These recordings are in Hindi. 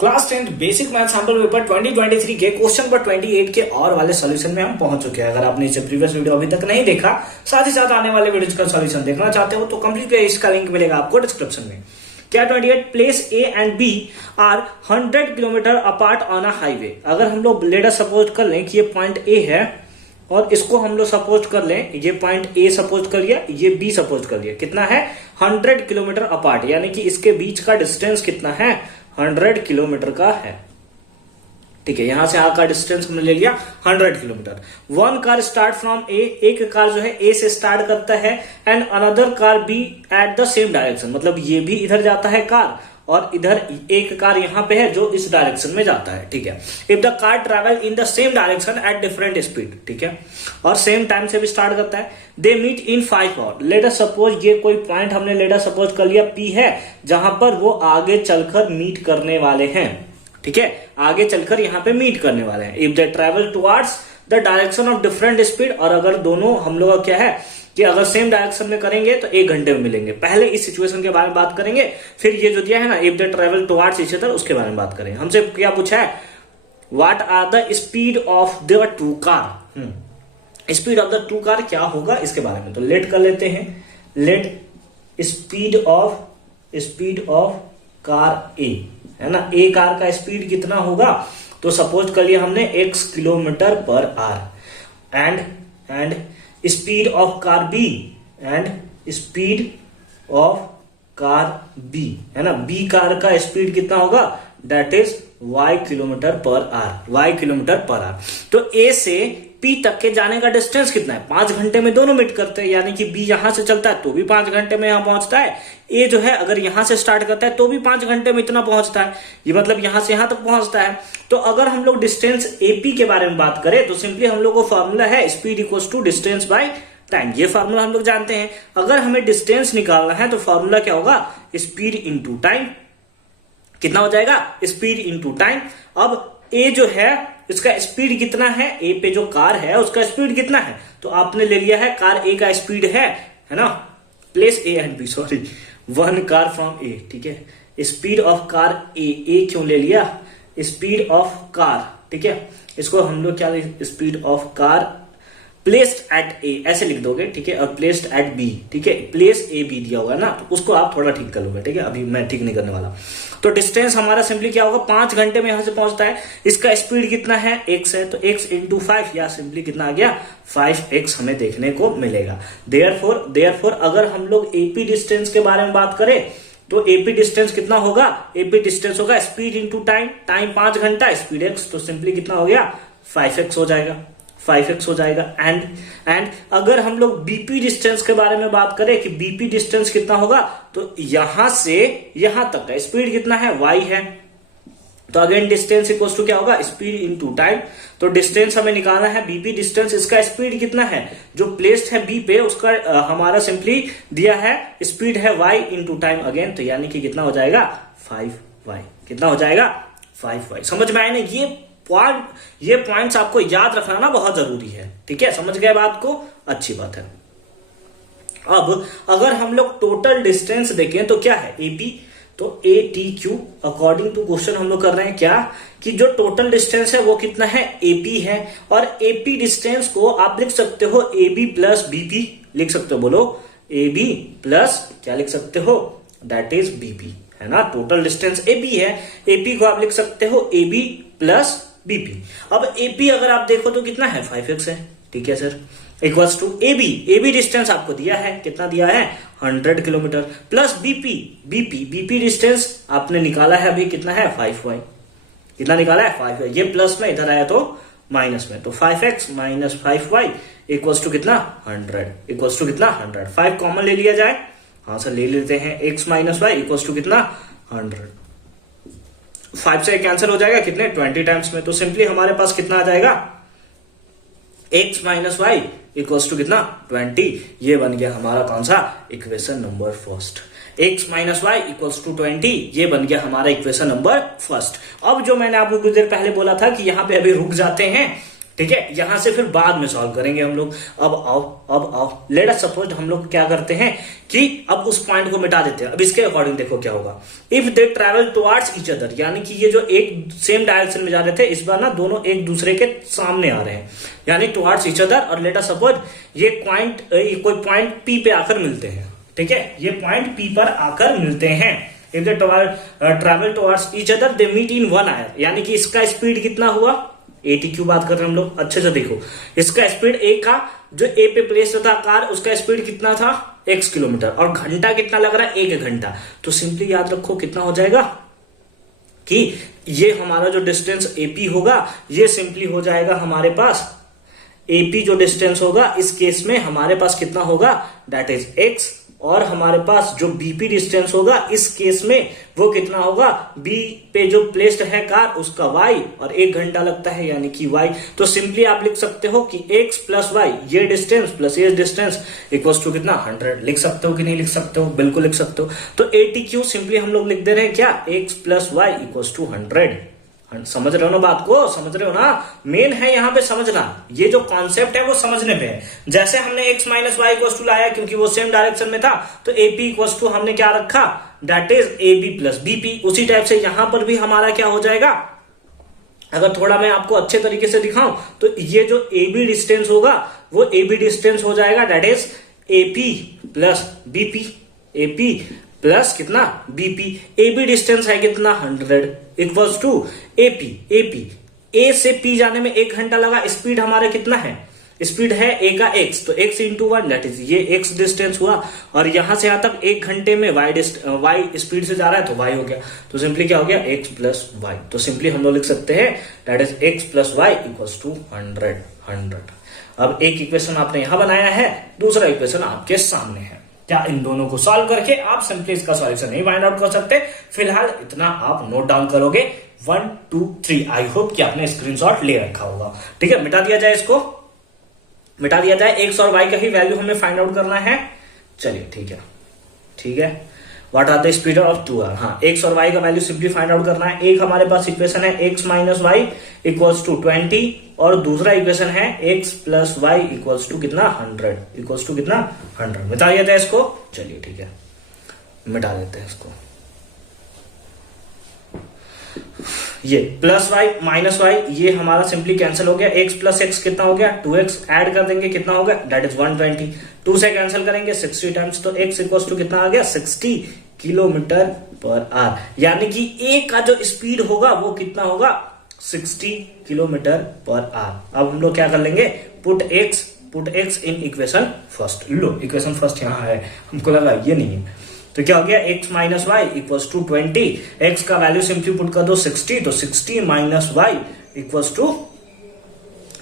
Class 10 basic math sample paper 2023 के क्वेश्चन नंबर 28 के और वाले सॉल्यूशन में हम पहुंच चुके हैं। अगर आपने इसे प्रीवियस वीडियो अभी तक नहीं देखा, साथ ही साथ आने वाले वीडियोस का सॉल्यूशन देखना चाहते हो तो कंप्लीट इसका लिंक मिलेगा आपको डिस्क्रिप्शन में। क्या 28 place A and B are 100 kilometre apart on a highway. अगर हम लोग लेटर सपोज कर लें कि ये पॉइंट ए है और इसको हम लोग सपोज कर लें, ये पॉइंट ए सपोज कर लिया, ये बी सपोज कर लिया, कितना है 100 किलोमीटर अपार्ट, यानी कि इसके बीच का डिस्टेंस कितना है 100 किलोमीटर का है। ठीक है, यहां से यहां का डिस्टेंस हमने ले लिया 100 kilometre. One car start from A, एक कार जो है ए से स्टार्ट करता है and another car B at the same direction, मतलब ये भी इधर जाता है कार और इधर एक कार यहां पे है जो इस डायरेक्शन में जाता है। ठीक है, if the car travel in the same direction at different speed, ठीक है, और सेम टाइम से भी स्टार्ट करता है, they meet in 5 hour. Let us suppose ये कोई पॉइंट हमने लेट अस सपोज कर लिया पी है, जहां पर वो आगे चलकर मीट करने वाले हैं। ठीक है, आगे चलकर यहां पे मीट करने वाले हैं। If they travel towards the direction of different speed, और अगर दोनों हम लोग का क्या है कि अगर सेम डायरेक्शन में करेंगे तो 1 घंटे में मिलेंगे। पहले इस सिचुएशन के बारे में बात करेंगे, फिर ये जो दिया है ना if they travel towards each other, उसके बारे में बात करेंगे। हमसे क्या पूछा है, what are the speed of the two car. Speed of the two car क्या होगा इसके बारे में तो लेट कर लेते हैं। लेट स्पीड ऑफ कार ए, है ना, ए कार का स्पीड कितना होगा, तो सपोज कर लिया हमने x kilometre per hour and speed of car B and speed of car B, है ना, बी कार का स्पीड कितना होगा, that is y kilometre per hour. तो ए से पी तक के जाने का डिस्टेंस कितना है, 5 घंटे में दोनों मीट करते हैं, यानी कि बी यहां से चलता है तो भी 5 घंटे में यहां पहुंचता है। ए जो है अगर यहां से स्टार्ट करता है तो भी 5 घंटे में इतना पहुंचता है, ये मतलब यहां से यहां तक पहुंचता है। तो अगर हम लोग डिस्टेंस एपी के बारे में बात करें तो सिंपली हम लोग को फॉर्मूला है speed equals to distance by time. ये फॉर्मूला हम लोग जानते हैं। अगर हमें डिस्टेंस निकालना है तो फॉर्मूला क्या होगा, स्पीड इंटू टाइम। कितना हो जाएगा, स्पीड इंटू टाइम। अब ए जो है इसका स्पीड कितना है, ए पे जो कार है उसका स्पीड कितना है, तो आपने ले लिया है कार ए का स्पीड है ना, place A and B, sorry, one car from A. ठीक है, स्पीड ऑफ कार ए क्यों ले लिया, स्पीड ऑफ कार, ठीक है, इसको हम लोग क्या, speed of car placed at A ऐसे लिख दोगे। ठीक है, और प्लेस्ड एट बी, ठीक है, प्लेस ए बी दिया हुआ है ना, तो उसको आप थोड़ा ठीक कर लोगे। ठीक है, अभी मैं ठीक नहीं करने वाला। तो डिस्टेंस हमारा सिंपली क्या होगा, 5 घंटे में यहां से पहुंचता है, इसका स्पीड कितना है x है, तो x इंटू 5, या सिंपली कितना आ गया 5x हमें देखने को मिलेगा। देयरफॉर अगर हम लोग एपी डिस्टेंस के बारे में बात करें तो एपी डिस्टेंस कितना होगा, एपी डिस्टेंस होगा स्पीड इंटू टाइम, टाइम 5 घंटा, स्पीड x, तो सिंपली कितना हो गया 5x हो जाएगा। एंड अगर हम लोग बीपी डिस्टेंस के बारे में बात करें कि बीपी डिस्टेंस कितना होगा, तो यहां से यहां तक का स्पीड कितना है, y है, तो अगेन डिस्टेंस इक्वल्स टू क्या होगा, स्पीड इनटू टाइम। तो डिस्टेंस हमें निकालना है बीपी डिस्टेंस, इसका स्पीड कितना है जो प्लेस्ड है बी पे, उसका हमारा सिंपली दिया है स्पीड है y इनटू टाइम अगेन, तो यानी कि कितना हो जाएगा 5y। कितना हो जाएगा 5y। समझ में आए ना, ये पॉइंट्स आपको याद रखना ना बहुत जरूरी है। ठीक है, समझ गए बात को, अच्छी बात है। अब अगर हम लोग टोटल डिस्टेंस देखें तो क्या है एपी, तो A T Q according to question हम लोग कर रहे हैं क्या, कि जो टोटल डिस्टेंस है वो कितना है एपी है, और एपी डिस्टेंस को आप लिख सकते हो ए बी प्लस बीपी लिख सकते हो, बोलो ए बी प्लस क्या लिख सकते हो, दैट इज बीपी, है ना। टोटल डिस्टेंस एपी है, एपी को आप लिख सकते हो ए बी प्लस बीपी। अब एपी अगर आप देखो तो कितना है 5x है। ठीक है sir, equals to AB distance आपको दिया है, कितना दिया है 100 किलोमीटर, प्लस बीपी डिस्टेंस आपने निकाला है अभी, कितना है 5y। कितना निकाला है 5y, ये प्लस में इधर आया तो माइनस में, तो 5x minus 5y equals to कितना 100, इक्वल्स टू कितना 100। 5 कॉमन ले लिया जाए, हाँ सर ले लेते हैं, x minus Y equals to कितना 100। 5 से कैंसिल हो जाएगा कितने 20 टाइम्स में, तो सिंपली हमारे पास कितना आ जाएगा x minus Y equals to कितना 20। ये बन गया हमारा कौन सा, equation number first. x minus Y equals to 20, ये बन गया हमारा इक्वेशन नंबर फर्स्ट। अब जो मैंने आपको कुछ देर पहले बोला था कि यहां पे अभी रुक जाते हैं, ठीक है, यहां से फिर बाद में सॉल्व करेंगे हम लोग। अब आओ लेट अस सपोज हम लोग क्या करते हैं कि अब उस पॉइंट को मिटा देते हैं। अब इसके अकॉर्डिंग देखो क्या होगा, if they travel towards each other, यानी कि ये जो एक सेम डायरेक्शन में जा रहे थे, इस बार ना दोनों एक दूसरे के सामने आ रहे हैं, यानी टुवर्ड्स ईच अदर। और लेट अस सपोज ये कोई पॉइंट पी पे आकर मिलते हैं, ठीक है, ये पॉइंट पी पर आकर मिलते हैं। If they travel towards each other they meet in one hour, यानी कि इसका स्पीड कितना हुआ, एटी क्यू बात कर रहे हैं हम लोग, अच्छे से देखो। इसका स्पीड ए का, जो ए पे प्लेस था कार, उसका स्पीड कितना था, x किलोमीटर, और घंटा कितना लग रहा है, 1 घंटा। तो सिंपली याद रखो कितना हो जाएगा कि ये हमारा जो डिस्टेंस एपी होगा, ये सिंपली हो जाएगा हमारे पास एपी जो डिस्टेंस होगा, इस केस में हमारे पास कितना होगा, दैट इज x, और हमारे पास जो बीपी डिस्टेंस होगा इस केस में वो कितना होगा, बी पे जो प्लेस्ड है कार उसका y, और 1 घंटा लगता है यानी कि y। तो सिंपली आप लिख सकते हो कि x प्लस y, ये डिस्टेंस प्लस ये डिस्टेंस इक्वल्स टू कितना, 100। लिख सकते हो कि नहीं लिख सकते हो, बिल्कुल लिख सकते हो। तो ATQ सिंपली हम लोग लिख दे रहे हैं क्या, x plus y equals to 100। समझ रहे हो ना बात को, समझ रहे हो ना, मेन है यहाँ पे समझना, ये जो कॉन्सेप्ट है वो समझने पे है। जैसे हमने x minus Y equals to लाया क्योंकि वो सेम डायरेक्शन में था, तो AP इक्वल्स टू हमने क्या रखा, that is AB plus BP। उसी टाइप से यहां पर भी हमारा क्या हो जाएगा, अगर थोड़ा मैं आपको अच्छे तरीके से दिखाऊं तो ये जो AB डिस्टेंस होगा वो AB डिस्टेंस हो जाएगा, that is AP plus BP, AP plus कितना, BP। AB डिस्टेंस है कितना, 100 इक्वल्स टू AP, A से P जाने में 1 घंटा लगा, स्पीड हमारा कितना है, स्पीड है A का x, तो x इंटू 1 दैट इज ये x डिस्टेंस हुआ, और यहां से यहां तक 1 घंटे में y स्पीड से जा रहा है तो y हो गया। तो सिंपली क्या हो गया, x प्लस वाई। तो सिंपली हम लोग लिख सकते हैं that is x plus Y equals to 100। अब एक इक्वेशन आपने यहां बनाया है, दूसरा इक्वेशन आपके सामने है। क्या इन दोनों को सॉल्व करके आप सिंपली इसका सॉल्यूशन नहीं फाइंड आउट कर सकते, फिलहाल इतना आप नोट डाउन करोगे 1 2 3। आई होप कि आपने स्क्रीनशॉट ले रखा होगा। ठीक है, मिटा दिया जाए, इसको मिटा दिया जाए। x और y का ही वैल्यू हमें फाइंड आउट करना है। चलिए ठीक है। What are the speed of 2 are, हाँ, x और y का वैल्यू सिंपली फाइंड आउट करना है। एक हमारे पास इक्वेशन है x minus Y equals to 20, और दूसरा इक्वेशन है x plus Y equals to कितना, 100 इक्वल्स टू कितना, 100। मिटा दिया जाए इसको। चलिए ठीक है, मिटा देते हैं इसको। ये प्लस वाई माइनस वाई ये हमारा सिंपली कैंसिल हो गया। x प्लस एक्स कितना हो गया, 2x, ऐड कर देंगे कितना होगा, दैट इज 120। 2 से कैंसिल करेंगे 60 टाइम्स, तो x इक्वल्स टू कितना आ गया, 60 किलोमीटर पर आवर। यानी कि a का जो स्पीड होगा वो कितना होगा, 60 किलोमीटर पर आवर। अब हम लोग क्या कर लेंगे, put x in equation first. Low equation first यहाँ है, हमको लगा ये नहीं है, तो क्या हो गया, x minus Y equals to 20। x का वैल्यू सिंपली पुट कर दो 60, तो 60 माइनस वाई इक्वल्स टू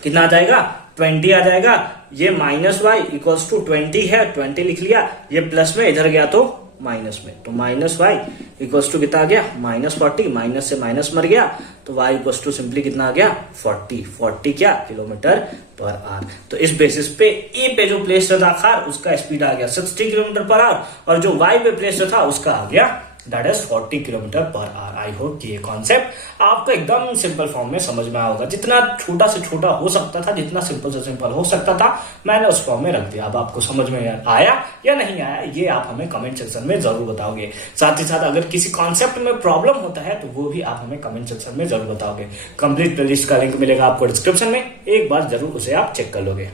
कितना आ जाएगा, 20 आ जाएगा। ये माइनस वाई इक्वल्स टू 20 है, 20 लिख लिया, ये प्लस में इधर गया तो माइनस में, तो माइनस वाई इक्वल्स टू कितना आ गया, माइनस 40। माइनस से माइनस मर गया, तो वाई इक्वल्स टू सिंपली कितना आ गया, 40 क्या, किलोमीटर पर आवर। तो इस बेसिस पे ए पे जो प्लेस था कार उसका स्पीड आ गया 60 किलोमीटर पर आवर, और जो वाई पे प्लेस था उसका आ गया that is 40 kilometre per our. I hope कि ये कॉन्सेप्ट आपको एकदम सिंपल फॉर्म में समझ में आया होगा। जितना छोटा से छोटा हो सकता था, जितना सिंपल से सिंपल हो सकता था, मैंने उस फॉर्म में रख दिया। अब आपको समझ में आया या नहीं आया, ये आप हमें कमेंट सेक्शन में जरूर बताओगे। साथ ही साथ अगर किसी कॉन्सेप्ट में प्रॉब्लम होता है तो वो भी आप हमें कमेंट सेक्शन में जरूर बताओगे। कंप्लीट प्लेलिस्ट का लिंक मिलेगा आपको डिस्क्रिप्शन में, एक बार जरूर उसे आप चेक कर लोगे।